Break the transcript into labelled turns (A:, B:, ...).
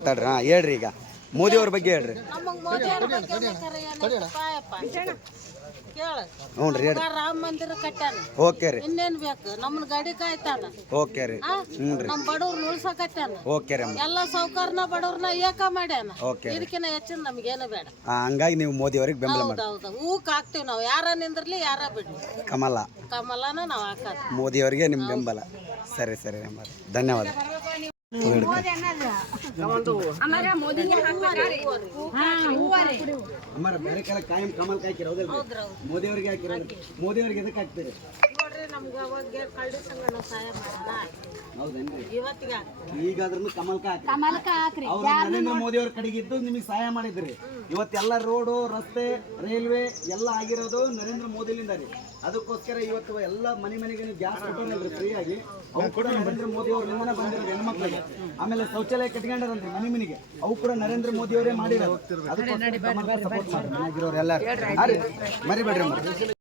A: ಮಾತಾಡ್ರಿ. ಹಾಂ ಹೇಳ್ರಿ ಈಗ. ಮೋದಿ ಅವ್ರ ಬಗ್ಗೆ ಹೇಳ್ರಿ.
B: ನಮಗ್ ಮೋದಿ ಅವ್ರ ಬಗ್ಗೆ ಬೇಕಾರೆ ಏನಪ್ಪ ಕೇಳ.
A: ಹ್ಞೂ ರೀ ಹೇಳ್ರಿ.
B: ರಾಮ ಮಂದಿರ ಕಟ್ಟಾನ
A: ಓಕೆ ರೀ.
B: ಇನ್ನೇನ್ ಬೇಕು? ನಮ್ಮನ್ ಗಾಡಿ ಕಾಯ್ತಾನ.
A: ಓಕೆ ರೀ.
B: ಆ?
A: ರೀ.
B: ನಮ್ ಬಡವ್ರನ್ನ ಉಳ್ಸಕತ್ತಾನ
A: ಓಕೆ ರೀ ಅಮ್ಮ.
B: ಎಲ್ಲ ಸೌಕರ್ನ ಬಡವ್ರನ್ನ ಏಕ ಮಾಡ್ಯಾನ.
A: ಓಕೆ ರೀ.
B: ಇದಕ್ಕಿಂತ ಹೆಚ್ಚಿನ ನಮ್ಗೇನು ಬೇಡ.
A: ಆ, ಹಂಗಾಗಿ ನೀವು ಮೋದಿ ಅವ್ರಿಗೆ ಬೆಂಬಲ ಮಾಡಿ
B: ಹೌದೌದು ಹೂಕ್ ಹಾಕ್ತಿವಿ ನಾವು. ಯಾರ ನಿಂದ್ರಲಿ ಯಾರ ಬಿಡ್ಲಿ.
A: ಕಮಲ.
B: ಕಮಲನ ನಾವು ಹಾಕೋದು.
A: ಮೋದಿ ಅವರಿಗೆ ನಿಮ್ಮ ಬೆಂಬಲ. ಸರಿ ಸರಿ ಅಮ್ಮ. ಧನ್ಯವಾದ. ಮೋದಿ ಅವ್ರಿಗೆ ಹಾಕಿರ ಮೋದಿ ಅವ್ರಿಗೆ ಎದಕ್ಕೆ ಹಾಕ್ತೀರಿ
B: ನೋಡ್ರಿ ನಮ್ಗ ಅವಾಗ ಕಳ್ಳಿ ಸಂಗಣ ಸಹಾಯ ಮಾಡೋಣ
A: ಹೌದೇನ್ರಿ?
B: ಇವತ್ತಿಗೆ
A: ಈಗಾದ್ರೂ ಕಮಲ್ಕ ಹಾಕ್ರಿ. ಅವ್ರು ನರೇಂದ್ರ ಮೋದಿ ಅವ್ರ ಕಡೆಗೆ ಇದ್ದು ನಿಮಗೆ ಸಹಾಯ ಮಾಡಿದ್ರಿ. ಇವತ್ತೆಲ್ಲ ರೋಡು ರಸ್ತೆ ರೈಲ್ವೆ ಎಲ್ಲ ಆಗಿರೋದು ನರೇಂದ್ರ ಮೋದಿಲಿಂದ ರೀ. ಅದಕ್ಕೋಸ್ಕರ ಇವತ್ತು ಎಲ್ಲ ಮನೆ ಮನೆಗೆ ನೀವು ಗ್ಯಾಸ್ ಕೊಟ್ಟಿರಲ್ರಿ ಫ್ರೀ ಆಗಿ ಅವು ಕೂಡ ನರೇಂದ್ರ ಮೋದಿ ಅವ್ರಿಂದನೇ ಬಂದಿರೋದು ಹೆಣ್ಮಕ್ಳಿಗೆ. ಆಮೇಲೆ ಶೌಚಾಲಯ ಕಟ್ಕೊಂಡ್ರಂತ್ರಿ ಮನೆ ಮನೆಗೆ. ಅವು ಕೂಡ ನರೇಂದ್ರ ಮೋದಿ ಅವರೇ ಮಾಡಿರೋದು. ಅದಕ್ಕೋಸ್ಕರ ಸಪೋರ್ಟ್ ಎಲ್ಲರೂ ಮರಿಬೇಡ್ರಿ